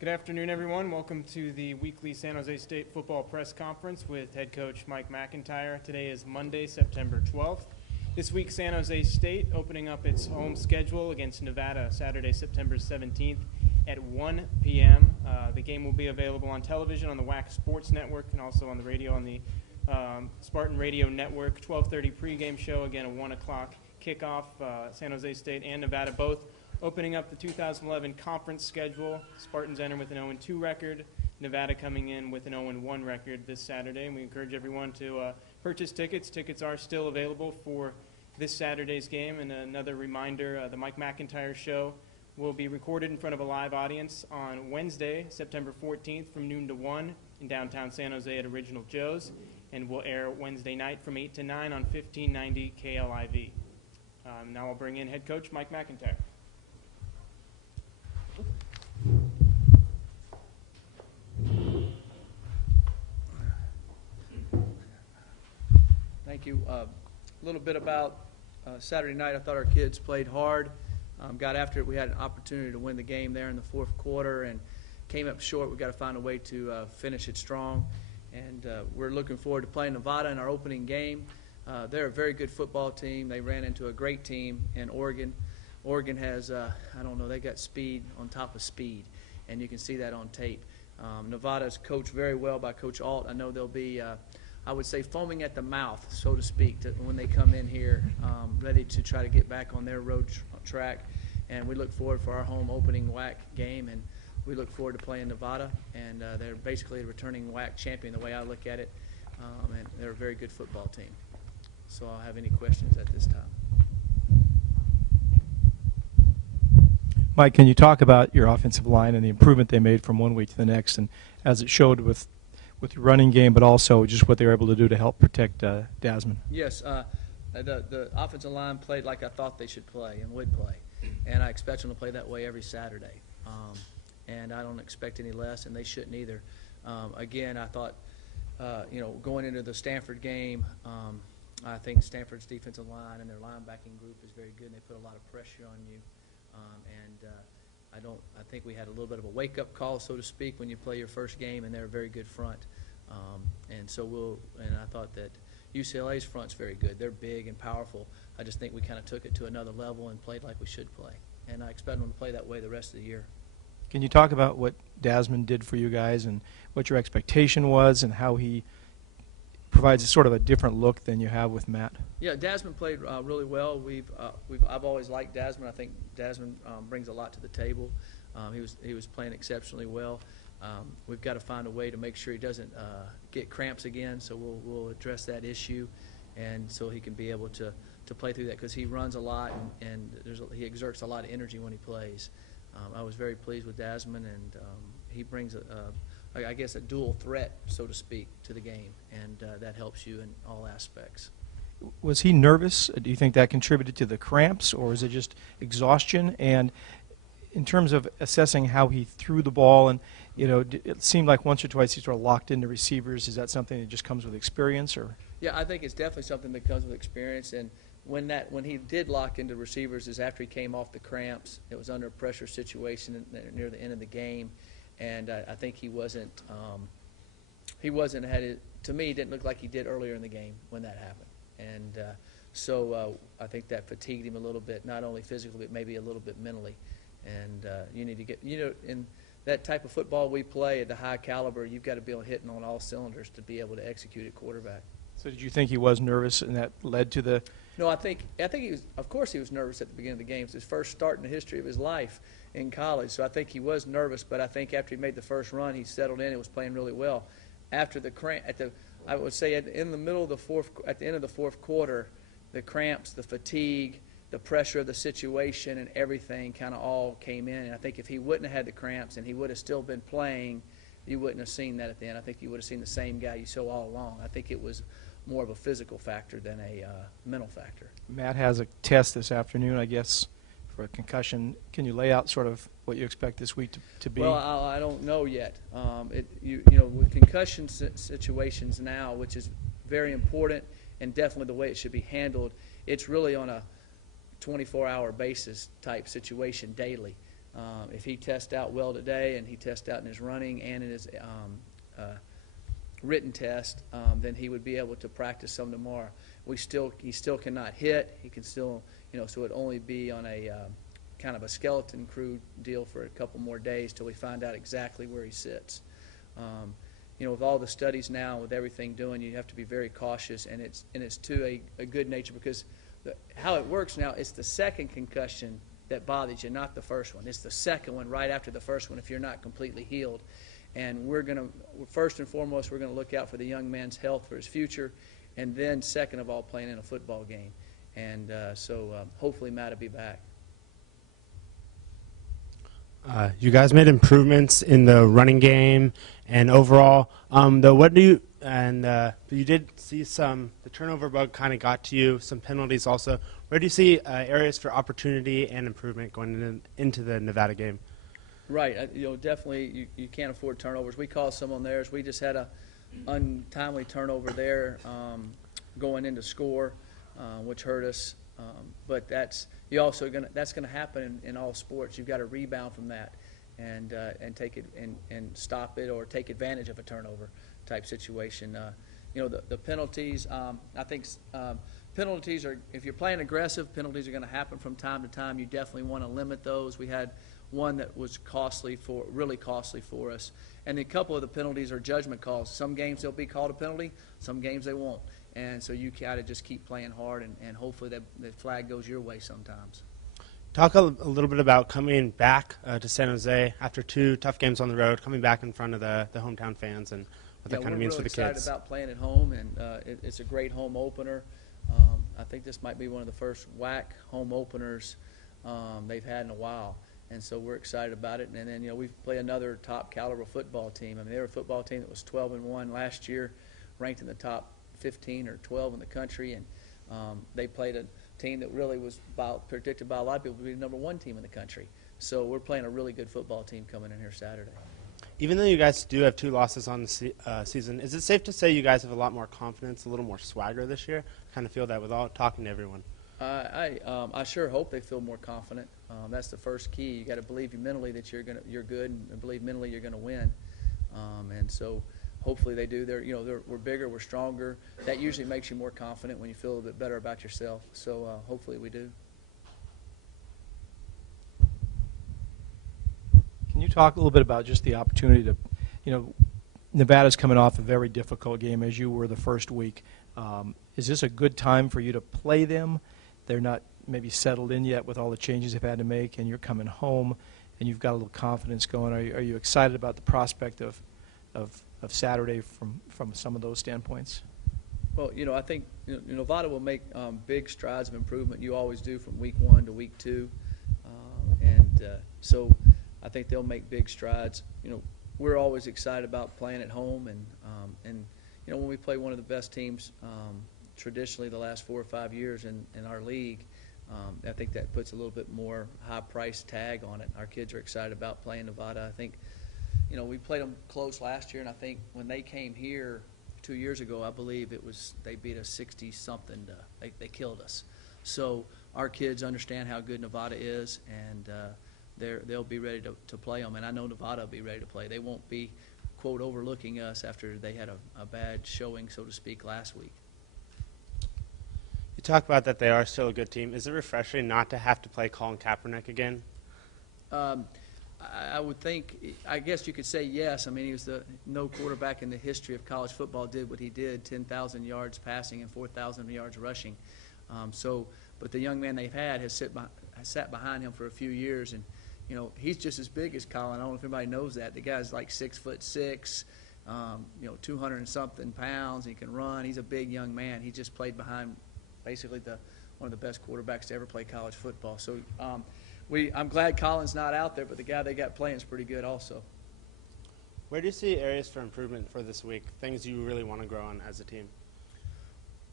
Good afternoon, everyone. Welcome to the weekly San Jose State football press conference with head coach Mike MacIntyre. Today is Monday, September 12th. This week, San Jose State opening up its home schedule against Nevada Saturday, September 17th at 1 p.m. The game will be available on television on the WAC Sports Network and also on the radio on the Spartan Radio Network. 12:30 pregame show, again a 1 o'clock kickoff. San Jose State and Nevada both opening up the 2011 conference schedule. Spartans enter with an 0-2 record. Nevada coming in with an 0-1 record this Saturday. And we encourage everyone to purchase tickets. Tickets are still available for this Saturday's game. And another reminder, the Mike MacIntyre Show will be recorded in front of a live audience on Wednesday, September 14th from noon to 1 in downtown San Jose at Original Joe's. And will air Wednesday night from 8 to 9 on 1590 KLIV. Now I'll bring in head coach Mike MacIntyre. Thank you. A little bit about Saturday night. I thought our kids played hard, got after it. We had an opportunity to win the game there in the fourth quarter and came up short. We've got to find a way to finish it strong. And we're looking forward to playing Nevada in our opening game. They're a very good football team. They ran into a great team in Oregon. Oregon has, I don't know, they got speed on top of speed, and you can see that on tape. Nevada's coached very well by Coach Alt. I know they'll be, I would say, foaming at the mouth, so to speak, when they come in here, ready to try to get back on their road track. And we look forward for our home opening WAC game, and we look forward to playing Nevada. And they're basically a returning WAC champion, the way I look at it, and they're a very good football team. So I'll have any questions at this time. Mike, can you talk about your offensive line and the improvement they made from one week to the next, and as it showed with your running game, but also just what they were able to do to help protect Dasman? Yes, the offensive line played like I thought they should play and would play, and I expect them to play that way every Saturday. And I don't expect any less, and they shouldn't either. Again, I thought, going into the Stanford game, I think Stanford's defensive line and their linebacking group is very good, and they put a lot of pressure on you. I think we had a little bit of a wake-up call, so to speak, when you play your first game, and they're a very good front. And I thought that UCLA's front's very good. They're big and powerful. I just think we kind of took it to another level and played like we should play. And I expect them to play that way the rest of the year. Can you talk about what Dasman did for you guys and what your expectation was and how he provides sort of a different look than you have with Matt? Yeah, Dasman played really well. I've always liked Dasman. I think Dasman brings a lot to the table. He was playing exceptionally well. We've got to find a way to make sure he doesn't get cramps again. So we'll address that issue, and so he can be able to play through that, because he runs a lot and he exerts a lot of energy when he plays. I was very pleased with Dasman, and he brings I guess a dual threat, so to speak, to the game, and that helps you in all aspects. Was he nervous? Do you think that contributed to the cramps, or is it just exhaustion? And in terms of assessing how he threw the ball, and it seemed like once or twice he sort of locked into receivers. Is that something that just comes with experience, or? Yeah, I think it's definitely something that comes with experience. And when he did lock into receivers is after he came off the cramps. It was under a pressure situation near the end of the game. And I think he wasn't to me, it didn't look like he did earlier in the game when that happened. And so I think that fatigued him a little bit, not only physically, but maybe a little bit mentally. And you need to get, in that type of football we play at the high caliber, you've got to be hitting on all cylinders to be able to execute at quarterback. So did you think he was nervous and that led to the? No, I think he was. Of course, he was nervous at the beginning of the game. It's his first start in the history of his life in college. So I think he was nervous. But I think after he made the first run, he settled in and was playing really well. After the I would say at the end of the fourth quarter, the cramps, the fatigue, the pressure of the situation, and everything kind of all came in. And I think if he wouldn't have had the cramps and he would have still been playing, you wouldn't have seen that at the end. I think you would have seen the same guy you saw all along. I think it was more of a physical factor than a mental factor. Matt has a test this afternoon, I guess, for a concussion. Can you lay out sort of what you expect this week to be? Well, I don't know yet. With concussion situations now, which is very important and definitely the way it should be handled, it's really on a 24-hour basis type situation daily. If he tests out well today and he tests out in his running and in his written test, then he would be able to practice some tomorrow. He still cannot hit. He can still, so it'd only be on a kind of a skeleton crew deal for a couple more days till we find out exactly where he sits. With all the studies now, with everything doing, you have to be very cautious, and it's to a good nature, because how it works now, it's the second concussion that bothers you, not the first one. It's the second one right after the first one if you're not completely healed. And first and foremost, we're going to look out for the young man's health for his future, and then second of all, playing in a football game. And so hopefully Matt will be back. You guys made improvements in the running game and overall. You did see the turnover bug kind of got to you, some penalties also. Where do you see areas for opportunity and improvement going into the Nevada game? Right. Definitely you can't afford turnovers. We caused some on theirs. We just had a untimely turnover there going into score, which hurt us. But that's going to happen in all sports. You've got to rebound from that and take it and stop it or take advantage of a turnover type situation. The penalties. I think penalties are, if you're playing aggressive, penalties are going to happen from time to time. You definitely want to limit those. We had one that was really costly for us, and a couple of the penalties are judgment calls. Some games they'll be called a penalty, some games they won't. And so you got to just keep playing hard, and hopefully that flag goes your way sometimes. Talk a little bit about coming back to San Jose after 2 tough games on the road, coming back in front of the hometown fans, and what that kind of means for the kids. We're really excited about playing at home, and it's a great home opener. I think this might be one of the first WAC home openers they've had in a while. And so we're excited about it. And then, we play another top caliber football team. I mean, they were a football team that was 12-1 last year, ranked in the top 15 or 12 in the country. And they played a team that really was predicted by a lot of people to be the #1 team in the country. So we're playing a really good football team coming in here Saturday. Even though you guys do have 2 losses on the season, is it safe to say you guys have a lot more confidence, a little more swagger this year? I kind of feel that with talking to everyone. I sure hope they feel more confident. That's the first key. You got to believe mentally that you're good, and believe mentally you're going to win. And so hopefully they do. We're bigger, we're stronger. That usually makes you more confident when you feel a bit better about yourself. So hopefully we do. Can you talk a little bit about just the opportunity to, Nevada's coming off a very difficult game, as you were the first week. Is this a good time for you to play them? They're not maybe settled in yet with all the changes they've had to make, and you're coming home, and you've got a little confidence going. Are you excited about the prospect of Saturday from some of those standpoints? Well, I think Nevada will make big strides of improvement. You always do from week 1 to week 2, so I think they'll make big strides. We're always excited about playing at home, and when we play one of the best teams traditionally the last 4 or 5 years in our league, I think that puts a little bit more high price tag on it. Our kids are excited about playing Nevada. I think, we played them close last year, and I think when they came here 2 years ago, I believe they beat us 60-something. They killed us. So our kids understand how good Nevada is, and they'll be ready to play them. And I know Nevada will be ready to play. They won't be, quote, overlooking us after they had a bad showing, so to speak, last week. You talk about that they are still a good team. Is it refreshing not to have to play Colin Kaepernick again? I would think, I guess you could say yes. I mean, he was no quarterback in the history of college football did what he did, 10,000 yards passing and 4,000 yards rushing. But the young man they've had has sat behind him for a few years, and he's just as big as Colin. I don't know if anybody knows that. The guy's like 6'6", 200 and something pounds. He can run. He's a big young man. He just played behind basically one of the best quarterbacks to ever play college football. So I'm glad Colin's not out there, but the guy they got playing is pretty good also. Where do you see areas for improvement for this week, things you really want to grow on as a team?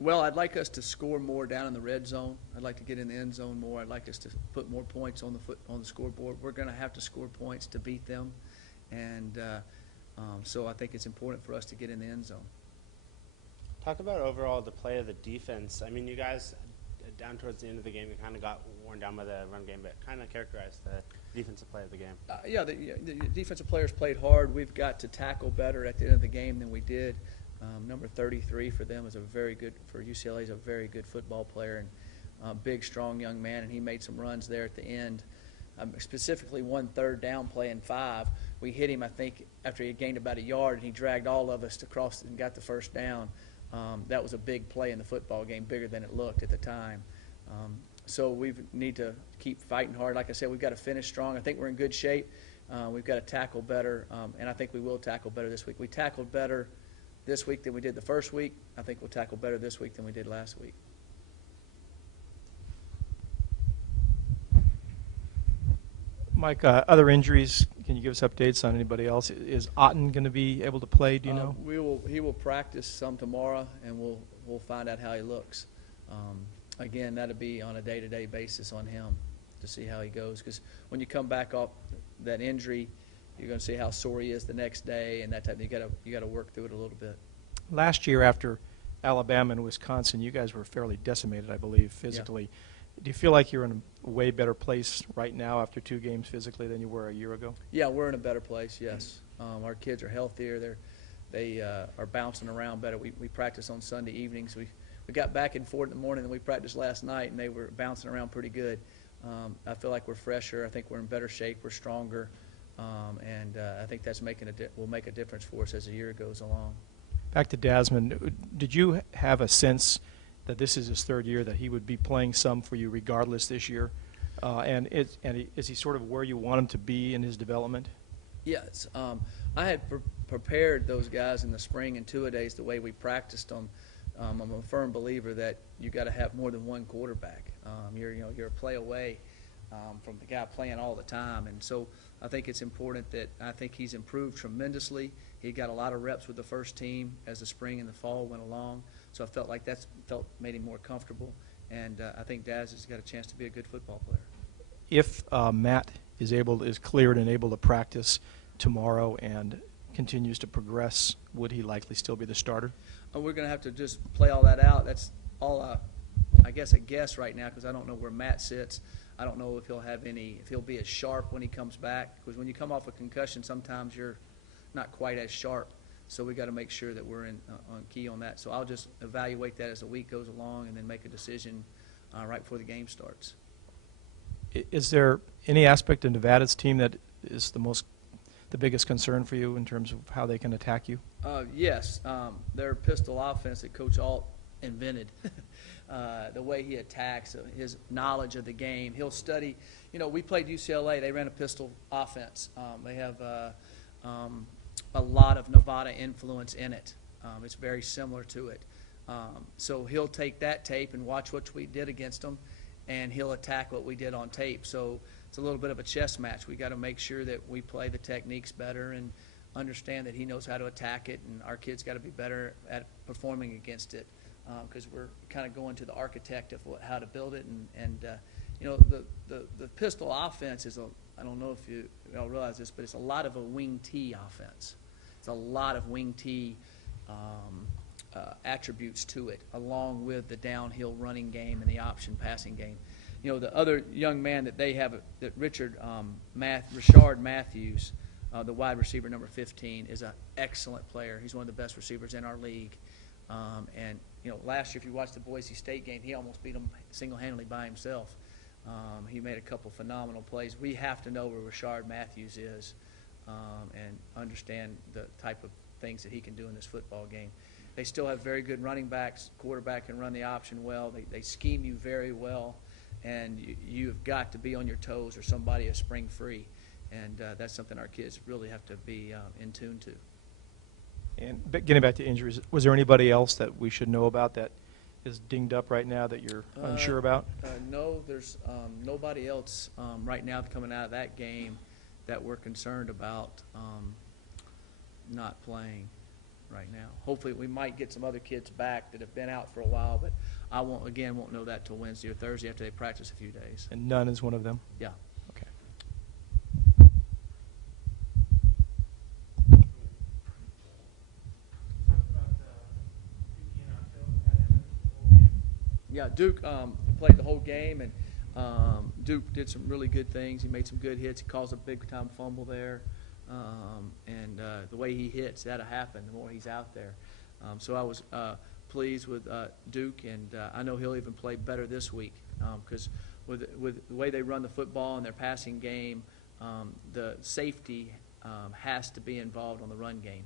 Well, I'd like us to score more down in the red zone. I'd like to get in the end zone more. I'd like us to put more points on the scoreboard. We're going to have to score points to beat them, and so I think it's important for us to get in the end zone. Talk about overall the play of the defense. I mean, you guys down towards the end of the game, you kind of got worn down by the run game, but kind of characterized the defensive play of the game. The defensive players played hard. We've got to tackle better at the end of the game than we did. Number 33 for them is for UCLA is a very good football player and big, strong young man, and he made some runs there at the end. Specifically one third down play in 5. We hit him, I think, after he had gained about a yard, and he dragged all of us across and got the first down. That was a big play in the football game, bigger than it looked at the time. So we need to keep fighting hard. Like I said, we've got to finish strong. I think we're in good shape. We've got to tackle better, and I think we will tackle better this week. We tackled better this week than we did the first week. I think we'll tackle better this week than we did last week. Mike, other injuries, can you give us updates on anybody else? Is Otten going to be able to play, do you know? He will practice some tomorrow, and we'll find out how he looks. Again, that'll be on a day-to-day basis on him to see how he goes, because when you come back off that injury, you're going to see how sore he is the next day, and that type. You got to work through it a little bit. Last year, after Alabama and Wisconsin, you guys were fairly decimated, I believe, physically. Yeah. Do you feel like you're in a way better place right now after 2 games physically than you were a year ago? Yeah, we're in a better place, yes. Our kids are healthier. They are bouncing around better. We practice on Sunday evenings. We got back in 4 in the morning, and we practiced last night, and they were bouncing around pretty good. I feel like we're fresher. I think we're in better shape. We're stronger. And I think that's will make a difference for us as the year goes along. Back to Desmond, did you have a sense that this is his 3rd year, that he would be playing some for you regardless this year? And is he sort of where you want him to be in his development? Yes. I had prepared those guys in the spring and two-a-days the way we practiced them. I'm a firm believer that you got to have more than one quarterback. You're a play away from the guy playing all the time, and so I think it's important that I think he's improved tremendously. He got a lot of reps with the first team as the spring and the fall went along, so I felt like made him more comfortable, and I think Daz has got a chance to be a good football player. If Matt is cleared and able to practice tomorrow and continues to progress, would he likely still be the starter? We're going to have to just play all that out. That's all I guess a guess right now, because I don't know where Matt sits. I don't know if he'll be as sharp when he comes back, because when you come off a concussion, sometimes you're not quite as sharp. So we got to make sure that we're on key on that. So I'll just evaluate that as the week goes along, and then make a decision right before the game starts. Is there any aspect of Nevada's team that is the biggest concern for you in terms of how they can attack you? Yes, their pistol offense that Coach Alt invented. The way he attacks, his knowledge of the game. He'll study. We played UCLA. They ran a pistol offense. They have a lot of Nevada influence in it. It's very similar to it. So he'll take that tape and watch what we did against them, and he'll attack what we did on tape. So it's a little bit of a chess match. We got to make sure that we play the techniques better and understand that he knows how to attack it, and our kids got to be better at performing against it, because we're kind of going to the architect of how to build it. And the pistol offense is I don't know if you all realize this, but it's a lot of a wing T offense. It's a lot of wing T attributes to it, along with the downhill running game and the option passing game. The other young man that they have, that Richard Matthews, the wide receiver number 15, is an excellent player. He's one of the best receivers in our league. And last year, if you watched the Boise State game, he almost beat them single-handedly by himself. He made a couple phenomenal plays. We have to know where Richard Matthews is and understand the type of things that he can do in this football game. They still have very good running backs. Quarterback can run the option well. They scheme you very well, and you've got to be on your toes or somebody is spring free. And that's something our kids really have to be in tune to. And getting back to injuries, was there anybody else that we should know about that is dinged up right now that you're unsure about? No, there's nobody else right now coming out of that game that we're concerned about not playing right now. Hopefully we might get some other kids back that have been out for a while, but I won't know that till Wednesday or Thursday after they practice a few days. And none is one of them? Yeah. Okay. Yeah, Duke played the whole game, and Duke did some really good things. He made some good hits. He caused a big-time fumble there. And the way he hits, that'll happen the more he's out there. So I was pleased with Duke, and I know he'll even play better this week because with the way they run the football and their passing game, the safety has to be involved on the run game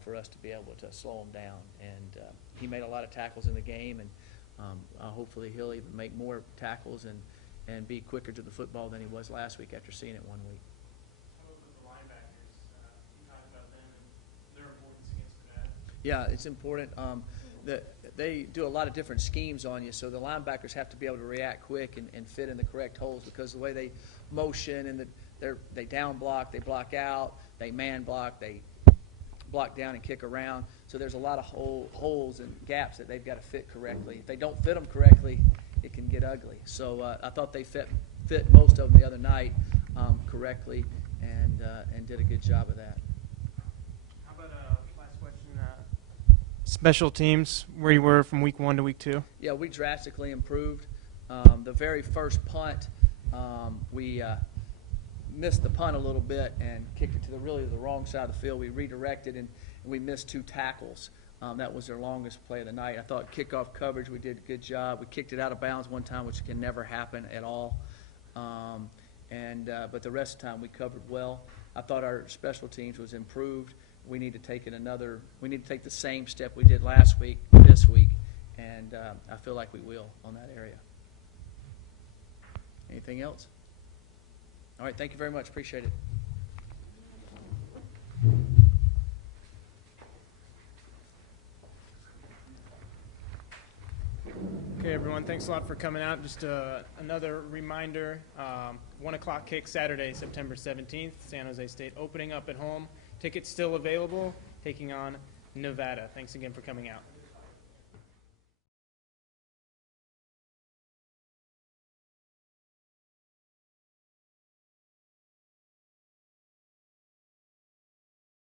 for us to be able to slow him down. And he made a lot of tackles in the game, and hopefully he'll even make more tackles and be quicker to the football than he was last week after seeing it 1 week. Yeah, it's important. They do a lot of different schemes on you, so the linebackers have to be able to react quick and fit in the correct holes because the way they motion and they down block, they block out, they man block, they block down and kick around. So there's a lot of holes and gaps that they've got to fit correctly. If they don't fit them correctly, it can get ugly. So I thought they fit most of them the other night correctly and did a good job of that. Special teams, where you were from week 1 to week 2? Yeah, we drastically improved. The very first punt, we missed the punt a little bit and kicked it to the wrong side of the field. We redirected and we missed 2 tackles. That was their longest play of the night. I thought kickoff coverage, we did a good job. We kicked it out of bounds one time, which can never happen at all. But the rest of the time we covered well. I thought our special teams was improved. We need to take the same step we did last week, this week, and I feel like we will on that area. Anything else? All right, thank you very much. Appreciate it. Okay, everyone, thanks a lot for coming out. Just another reminder, 1 o'clock kick Saturday, September 17th, San Jose State opening up at home. Tickets still available, taking on Nevada. Thanks again for coming out.